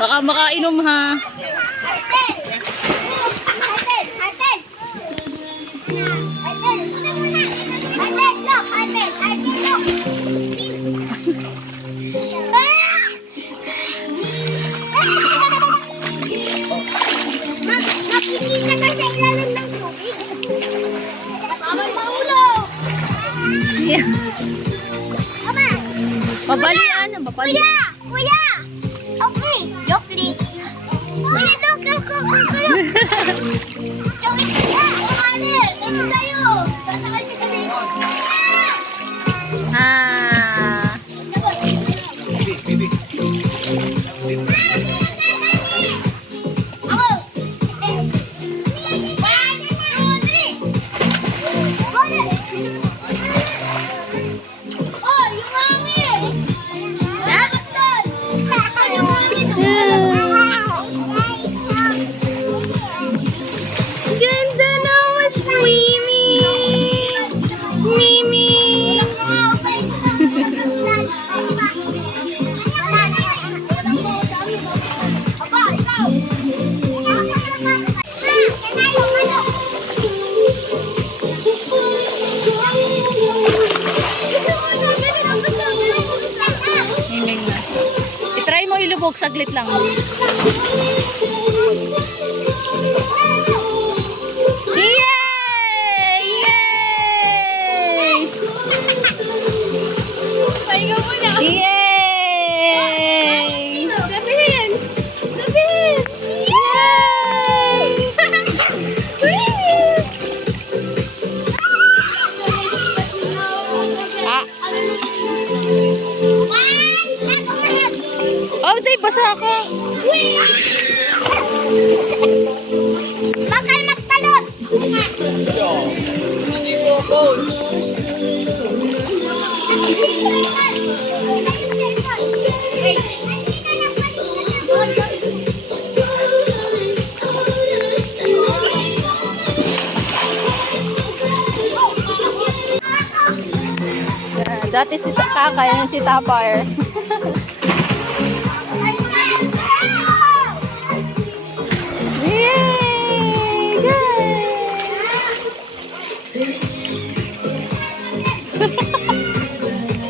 Baka makainom ha. Nakikita ka sa ilalim ng tubig. Mamay mahulog. Yeah. Ama. Mabalian. Mabalian. Kuya! Help me! Yokli! Kuya, look! Joey, kuya! Kumali! Ito sa'yo! Sasakay kita dito! Ah. Bibi! Ako! Oh, yung hangin! Lakas doon! Yung hangin! Ganda naman, Mimi! Mimi! Aba, ikaw! Himing na. I-try mo ilubog, saglit lang. Yay! Yay! Pahinga muna! Yay! Sabihin! Sabihin! Yay! Ah! Oh, tay, basa ako. Bakal magtalon! Dati si Kaka, yun si Tapar. Yay!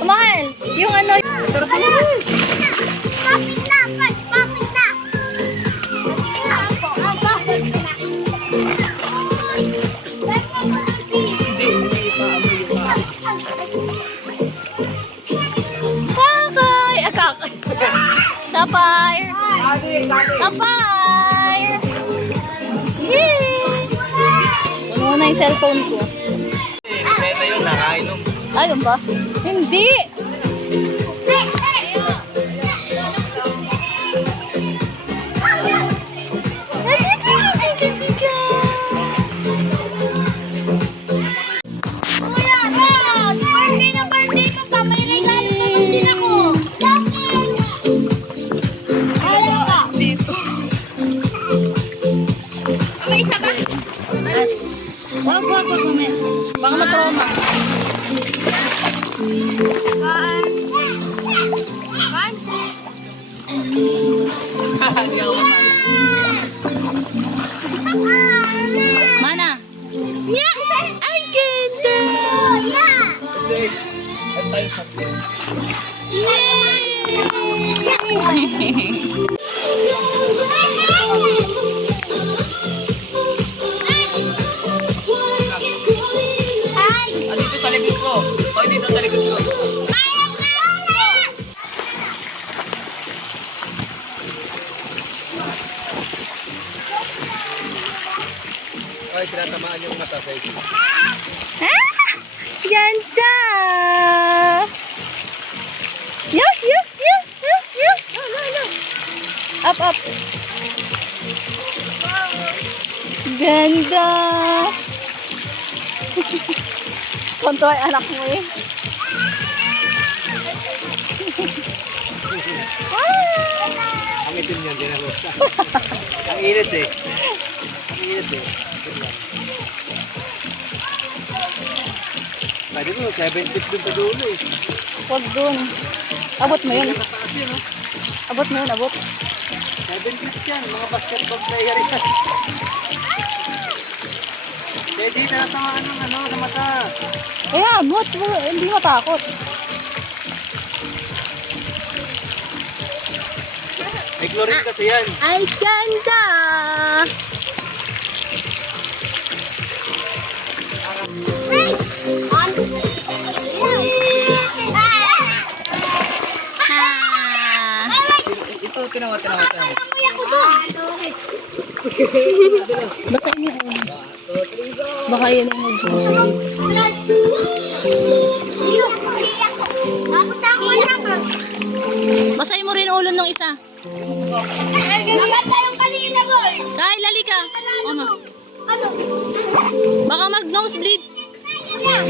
Mahal, yung ano, Kapit na! Kapit na! Kakay! Ah, Kakay! Tapar! Tapar! Yay! Ano na yung cellphone ko? Beta yun, nakainom. Ayun ba? Hindi! Wag, mamaya. Baka matrauma. Mana? Ya, ang ganda! Dito sa likod ko. O, dito sa likod ko. Ay, tinatamaan yung mata sa ito. Ah! Ganda! Yup, yup, yup, yup, yup. Up, up. Ganda! Konto ay anak mo eh. Ang itim niyan, din ako. Ang init eh. Ang init eh. Pwede mo, 7 feet dun sa dulo eh. Huwag dun. Abot mo yun. Mataas yun, oh. Abot mo yun, abot. 7 feet yan, mga basketball player yan. Pwede tinatamaan ng ano, sa mata. Kaya abot. Hindi matakot. May chlorine kasi yan. Ay, ganda! Ah! Ito, tinawa. Basahin niyo ulo. Baka yan yung mag-sleep. Basahin mo rin ulo ng isa. Maganda yung kanina mo. Kyle, lali ka. Oma. Ano? Baka mag-nosebleed. Yan.